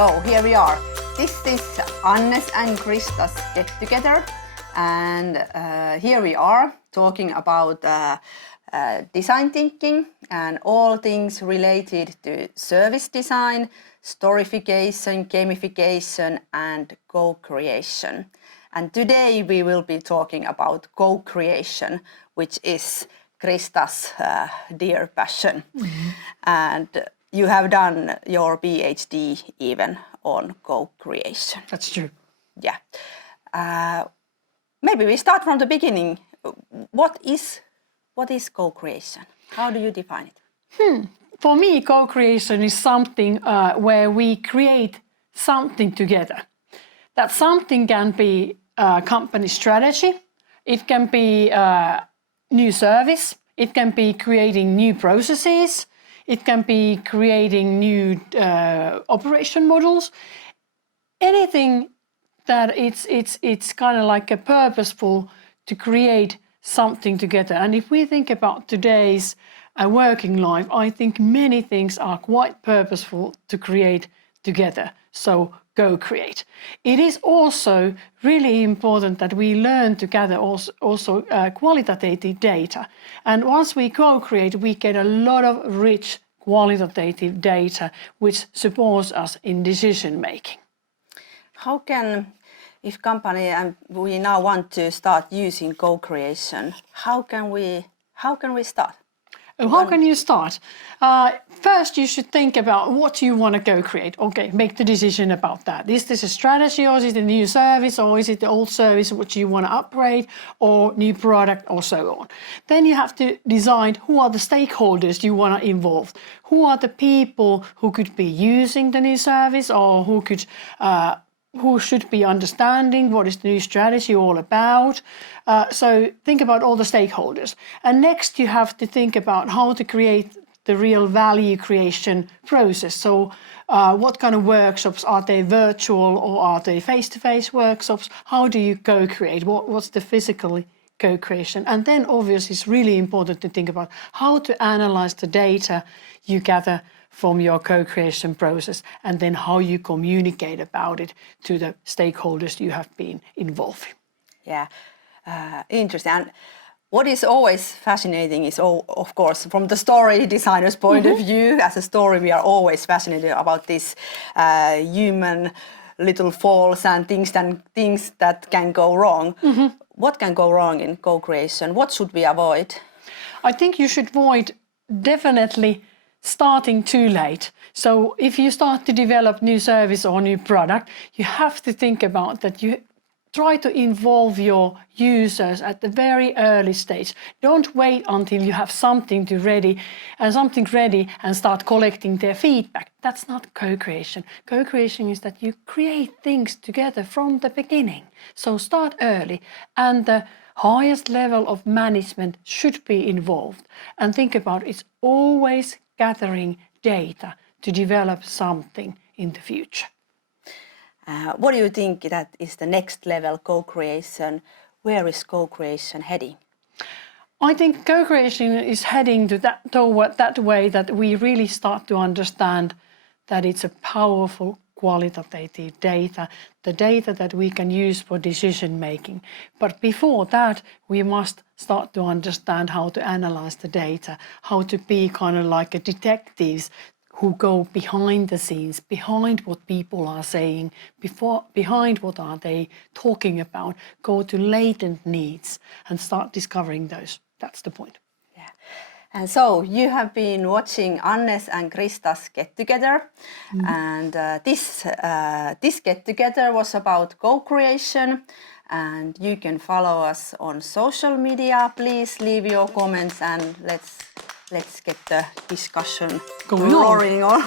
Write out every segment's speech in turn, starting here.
So here we are. This is Anne's and Krista's get together, and here we are talking about design thinking and all things related to service design, storyfication, gamification, and co-creation. And today we will be talking about co-creation, which is Krista's dear passion. Mm-hmm. And you have done your PhD even on co-creation. That's true. Yeah. Maybe we start from the beginning. What is co-creation? How do you define it? For me, co-creation is something where we create something together. That something can be a company strategy, it can be a new service, it can be creating new processes, it can be creating new operation models. Anything that it's kind of like a purposeful to create something together. And if we think about today's working life, I think many things are quite purposeful to create together. So co-create. It is also really important that we learn to gather also qualitative data. And once we co-create, we get a lot of rich qualitative data which supports us in decision making. How can, if company and we now want to start using co-creation, how can we start? How can you start? First, you should think about what you want to co-create. Okay, make the decision about that. Is this a strategy, or is it a new service, or is it the old service which you want to upgrade, or new product, or so on? Then you have to decide who are the stakeholders you want to involve. Who are the people who could be using the new service, or who should be understanding what is the new strategy all about. So think about all the stakeholders. And next you have to think about how to create the real value creation process. So what kind of workshops, are they virtual or are they face-to-face workshops? How do you co-create? What's the physical co-creation? And then obviously it's really important to think about how to analyze the data you gather from your co-creation process, and then how you communicate about it to the stakeholders you have been involving. Yeah, interesting. And what is always fascinating is, of course, from the story designer's point of view, as a story, we are always fascinated about this human little faults and things that can go wrong. What can go wrong in co-creation? What should we avoid? I think you should avoid definitely starting too late. So if you start to develop new service or new product, you have to think about that you try to involve your users at the very early stage. Don't wait until you have something ready and start collecting their feedback. That's not co-creation. Co-creation is that you create things together from the beginning. So start early, and the highest level of management should be involved. And think about it's always gathering data to develop something in the future. What do you think that is the next level co-creation? Where is co-creation heading? I think co-creation is heading toward that way that we really start to understand that it's a powerful qualitative data, the data that we can use for decision making. But before that, we must start to understand how to analyze the data, how to be kind of like a detectives who go behind the scenes, behind what people are saying, behind what are they talking about, go to latent needs and start discovering those. That's the point. Yeah. And so you have been watching Anne's and Krista's get together, and this get together was about co-creation. And you can follow us on social media. Please leave your comments and let's get the discussion rolling, or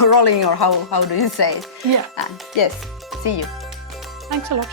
how do you say it? Yeah. Yes. See you. Thanks a lot.